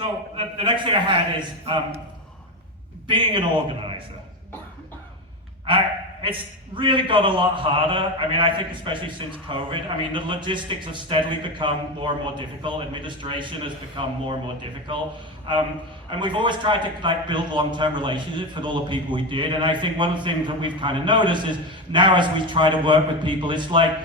So the next thing I had is being an organizer. It's really got a lot harder. I mean, I think especially since COVID, I mean, the logistics have steadily become more and more difficult. Administration has become more and more difficult. And we've always tried to like build long-term relationships with all the people we did. And I think one of the things that we've kind of noticed is now as we try to work with people, it's like,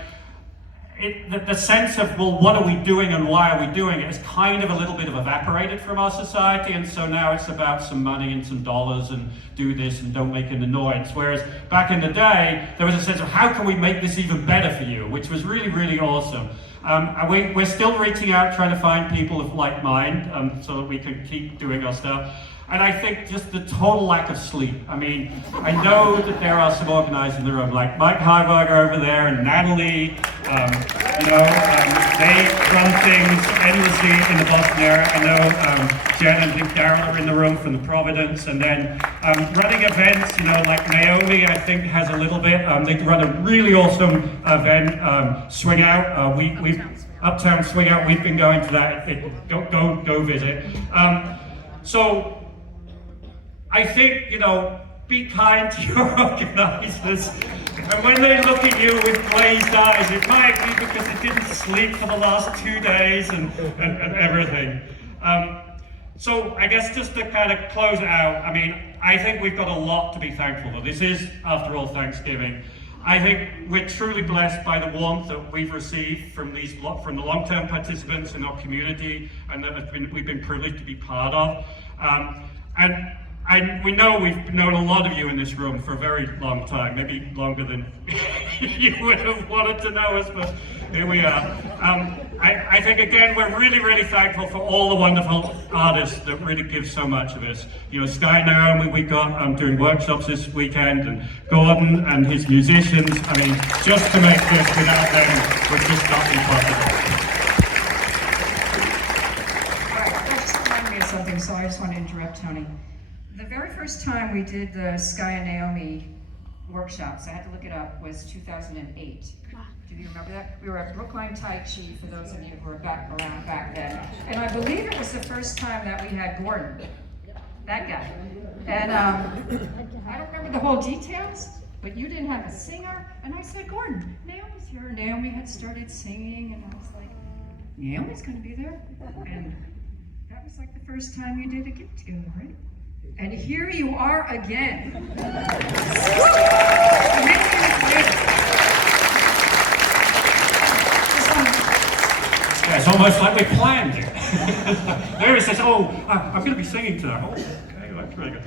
the sense of, well, what are we doing and why are we doing it is kind of a little bit of evaporated from our society, and so now it's about some money and some dollars and do this and don't make an annoyance. Whereas back in the day, there was a sense of how can we make this even better for you, which was really, really awesome. And we're still reaching out, trying to find people of like mind so that we can keep doing our stuff. And I think just the total lack of sleep. I mean, I know that there are some organizers in the room, like Mike Heiberger over there and Natalie. They run things endlessly in the Boston area. I know Jen and I think Daryl are in the room from the Providence. And then running events, like Naomi, I think has a little bit. They run a really awesome event, Swing Out. We've Uptown Swing Out. We've been going to that. Go visit. So I think, be kind to your organizers. And when they look at you with glazed eyes, it might be because they didn't sleep for the last 2 days and everything. So I guess just to kind of close it out, I mean, I think we've got a lot to be thankful for. This is, after all, Thanksgiving. I think we're truly blessed by the warmth that we've received from the long-term participants in our community and that we've been privileged to be part of. And we know we've known a lot of you in this room for a very long time, maybe longer than you would have wanted to know us, but here we are. I think, again, we're really, really thankful for all the wonderful artists that really give so much of us. Sky Naomi, we got doing workshops this weekend, and Gordon and his musicians. I mean, just to make this without them would just not be possible. That just reminded me of something, so I just want to interrupt Tony. The very first time we did the Sky and Naomi workshops, I had to look it up, was 2008. Do you remember that? We were at Brookline Tai Chi, for those of you who were around back then. And I believe it was the first time that we had Gordon, that guy. And I don't remember the whole details, but you didn't have a singer. And I said, Gordon, Naomi's here. Naomi had started singing, and I was like, Naomi's gonna be there? And that was like the first time you did a get together, right? And here you are again. Yeah, it's almost like we planned it. Mary says, I'm going to be singing tonight. Oh, okay, that's really good.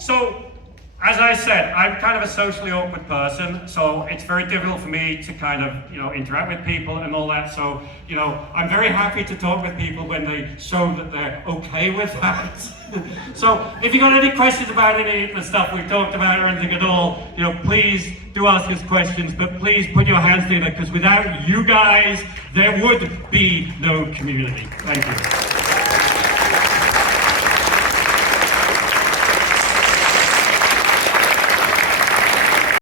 So, as I said, I'm kind of a socially awkward person, so it's very difficult for me to kind of, interact with people and all that. So, I'm very happy to talk with people when they show that they're okay with that. So, if you got any questions about any of the stuff we've talked about or anything at all, please do ask us questions, but please put your hands together, because without you guys, there would be no community. Thank you.